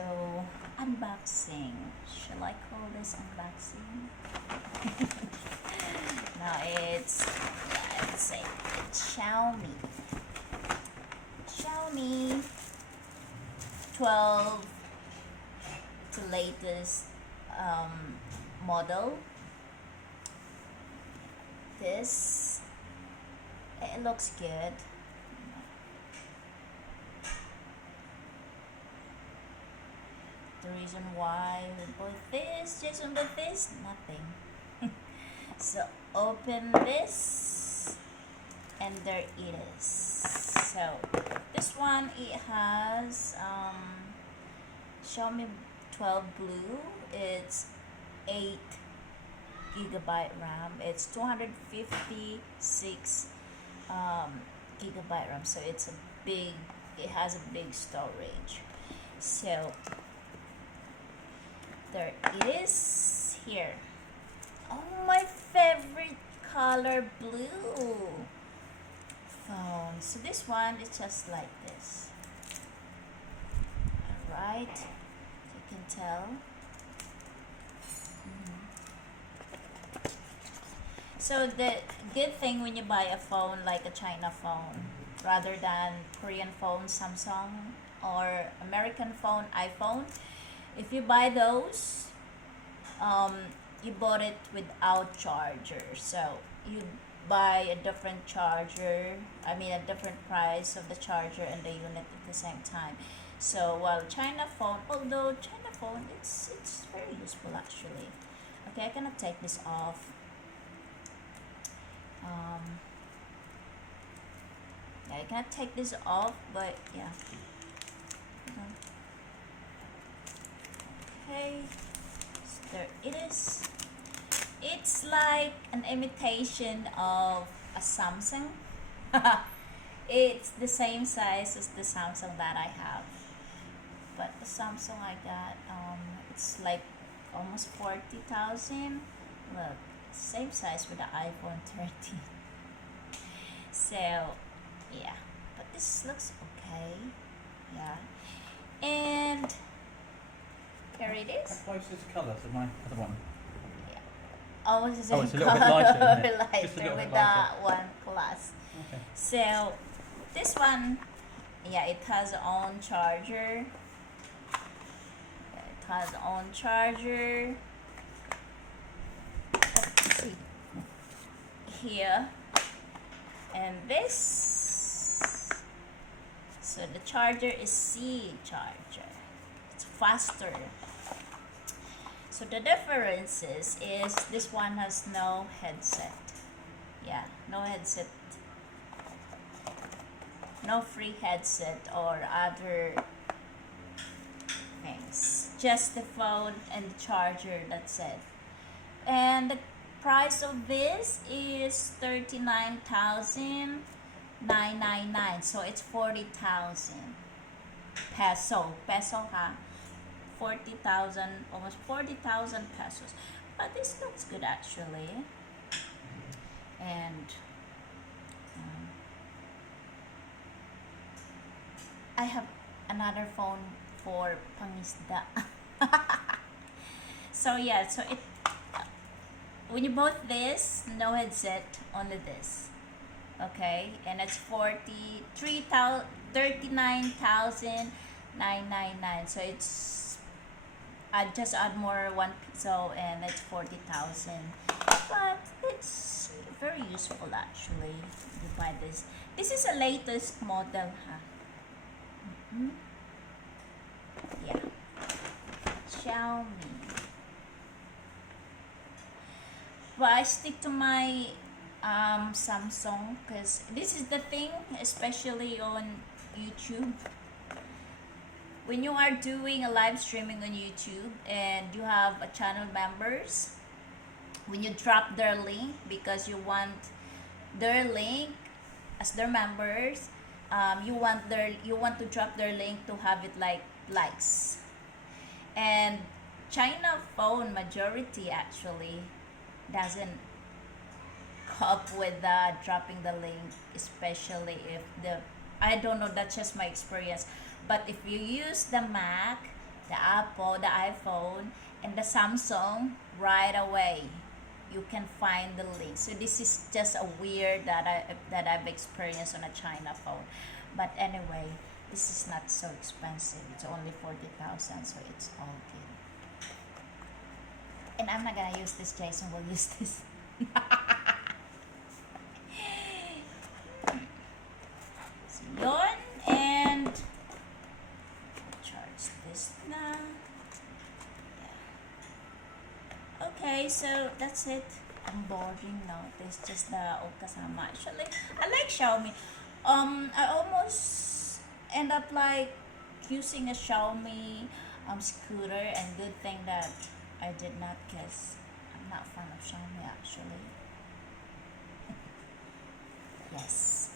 So, unboxing. Shall I call this unboxing? No, let's say it's Xiaomi. Xiaomi 12 the latest model. This, it looks good. The reason why we bought this, Jason bought this, nothing. So open this, and there it is. So this one, it has Xiaomi 12 Blue. It's 8 GB RAM. It's 256 GB RAM. So it has a big storage. So there it is here. Oh, my favorite color, blue phone. So this one is just like this. Alright, you can tell. So the good thing when you buy a phone like a China phone rather than Korean phone, Samsung, or American phone, iPhone, if you buy those, you bought it without charger. So you buy a different charger, a different price of the charger and the unit at the same time. So while China phone, although China phone, it's very useful actually. Okay, I cannot take this off. Yeah, I cannot take this off, but yeah. Okay, so there it is. It's like an imitation of a Samsung. It's the same size as the Samsung that I have, but the Samsung I got, it's like almost 40,000. Look, same size with the iPhone 13. So yeah, but this looks okay. Yeah, and here it is. How close is the colour to my other one? Oh, it's a little bit lighter, isn't it? lighter Just a little with bit the lighter. OnePlus. Okay. So this one, yeah, it has its own charger. Yeah, it has its own charger. Let's see here, and this. So the charger is C charger. It's faster. So the differences is this one has no headset. Yeah, no headset. No free headset or other things. Just the phone and the charger, that's it. And the price of this is 39,999. So it's 40,000 peso. Peso, ha? 40,000, almost 40,000 pesos. But this looks good actually. And I have another phone for pangisda. So yeah, so it when you bought this, no headset, only this. Okay, and it's 39,999. So it's I just add more 1 peso and it's 40,000. But it's very useful actually. You buy this. This is a latest model, huh? Yeah. Xiaomi. But I stick to my Samsung because this is the thing, especially on YouTube. When you are doing a live streaming on YouTube and you have a channel members, when you drop their link because you want their link as their members, you want to drop their link to have it like likes. And China phone majority actually doesn't cope with dropping the link, especially if I don't know, that's just my experience. But if you use the Mac the Apple, the iPhone, and the Samsung right away. You can find the link. So this is just a weird that I've experienced on a China phone. But anyway, this is not so expensive. It's only 40,000, so it's all good. And I'm not gonna use this. Jason will use this. So yun, and charge this na. Yeah. Okay, so that's it. I'm boring now. This is just the kasama. Actually, I like Xiaomi. I almost end up like using a Xiaomi scooter, and good thing that I did not, because I'm not fan of Xiaomi actually. Yes.